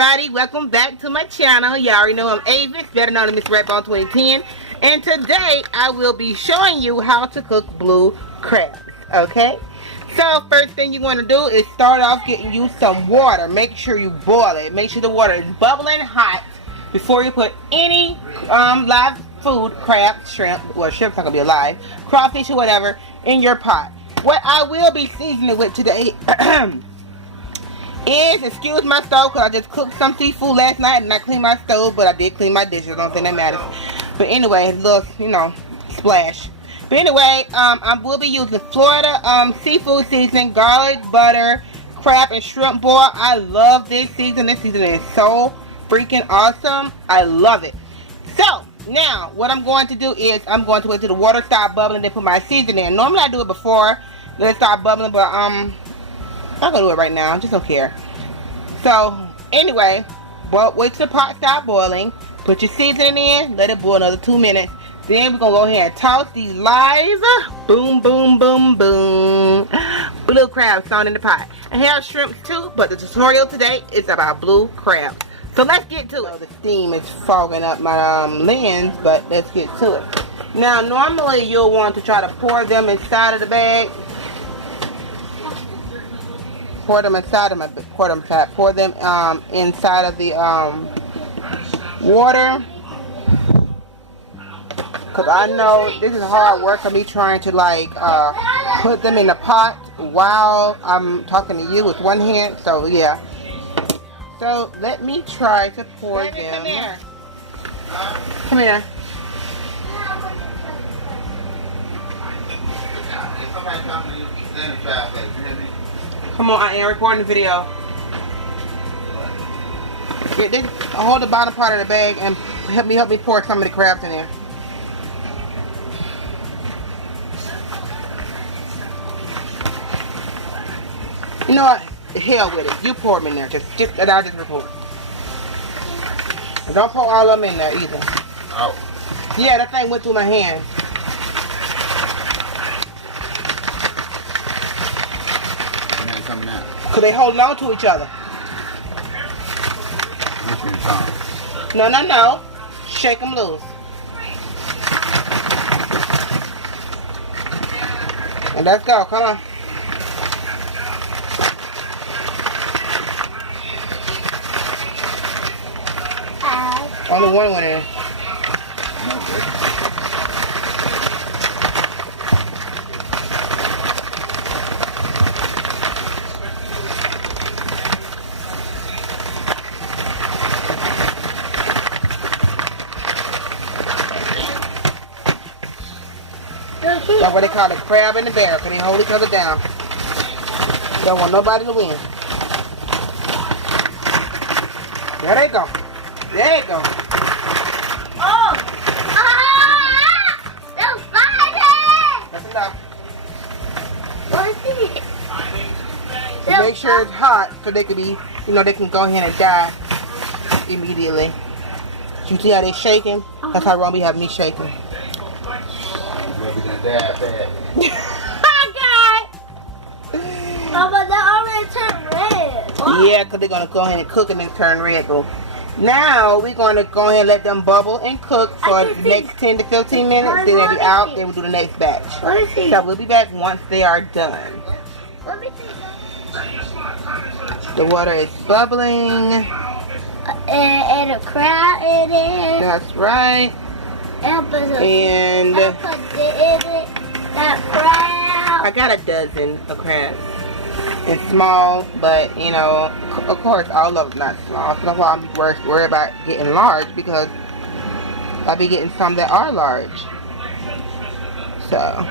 everybody, welcome back to my channel. You already know I'm Avis, better known as Miss Redbone 2010, and today I will be showing you how to cook blue crabs. Okay, so first thing you want to do is start off getting you some water. Make sure you boil it. Make sure the water is bubbling hot before you put any live food, crab, shrimp, well, shrimp's not gonna be alive, crawfish or whatever, in your pot. What I will be seasoning with today is, excuse my stove, because I just cooked some seafood last night and I cleaned my stove, but I did clean my dishes. I don't think that matters. But anyway, a little, you know, splash. But anyway, I will be using Florida seafood seasoning, garlic, butter, crab, and shrimp boil. I love this season. This season is so freaking awesome. I love it. So now what I'm going to do is I'm going to wait till the water start bubbling, then put my seasoning in. Normally I do it before let it start bubbling, but I'm gonna do it right now. I just don't care. So anyway, wait till the pot start boiling. Put your seasoning in. Let it boil another 2 minutes. Then we're gonna go ahead and toss these live, boom, boom, boom, boom, blue crabs thrown in the pot. I have shrimps too, but the tutorial today is about blue crabs. So let's get to it. The steam is fogging up my lens, but let's get to it. Now, normally you'll want to try to pour them inside of the bag. Pour them inside of pour them inside of the water. Cause I know this is hard work for me trying to like put them in the pot while I'm talking to you with one hand. So yeah. So let me try to pour them. Come here. Come here. Come on, I am recording the video. Hold the bottom part of the bag and help me pour some of the crabs in there. You know what? The hell with it. You pour them in there. I'll just report. And don't pour all of them in there either. Oh. Yeah, that thing went through my hand. Coming out. Cause they holding on to each other. No. Shake them loose. And let's go. Come on. Only one went in. That's what they call the crab and the bear, because they hold each other down. Don't want nobody to win. There they go. There you go. Oh! They're fighting! That's enough. What's it? Make sure it's hot so they can be, you know, they can go ahead and die immediately. You see how they shaking? That's how Ron be having me shaking. Mama, they already turned red. What? Yeah, because they're going to go ahead and cook and then turn red, boo. Now, we're going to go ahead and let them bubble and cook for the next 10 to 15 minutes. Then they'll be out. Then we'll do the next batch. So we'll be back once they are done. Let me see. The water is bubbling. And a crab in it. That's right. And that crab. I got a dozen of crabs. It's small, but you know, of course, all of them not small. So that's why I'm worried about getting large, because I'll be getting some that are large. So,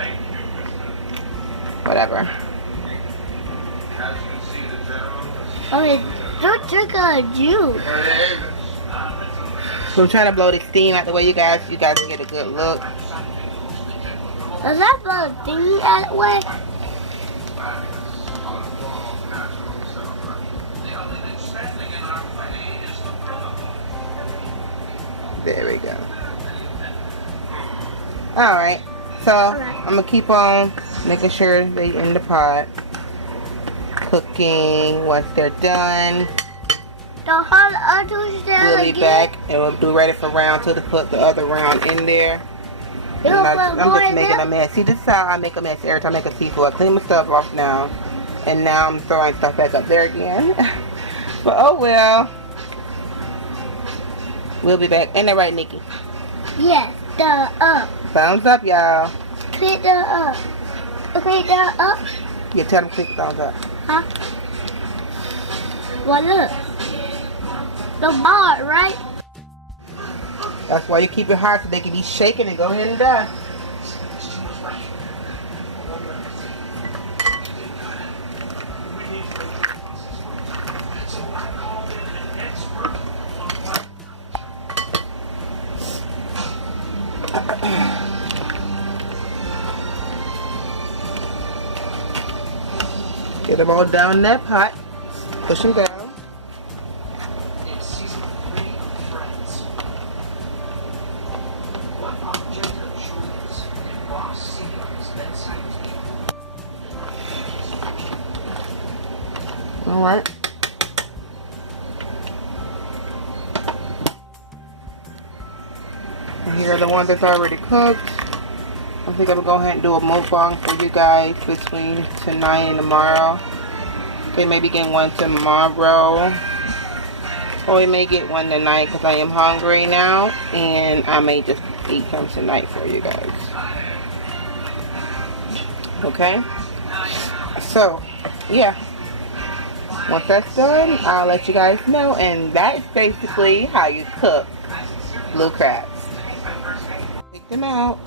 whatever. Okay, don't drink a juice. So I'm trying to blow the steam out the way you guys can get a good look. Does that blow the steam out the way? There we go. Alright, so I'm going to keep on making sure they in the pot. Cooking. Once they're done, The whole other shell We'll be again. back and we'll do ready for round 2 to put the other round in there. You I'm gonna put more just in making there? a mess. See, this is how I make a mess every time I make a seafood. I clean my stuff off now. And now I'm throwing stuff back up there again. But oh well. We'll be back. Ain't that right, Nikki? Yes, the up. Thumbs up, y'all. Click the up. Click the up. Yeah, tell them click thumbs up. Huh? Well, look. The bar, right? That's why you keep it hot so they can be shaking and go ahead and die. Get them all down in that pot. Push them down. Alright. And here are the ones that's already cooked. I think I'm gonna go ahead and do a mukbang for you guys between tonight and tomorrow. They may be getting one tomorrow, or we may get one tonight because I am hungry now, and I may just eat some tonight for you guys. Okay? So, yeah. Once that's done, I'll let you guys know, and that's basically how you cook blue crabs. Take them out.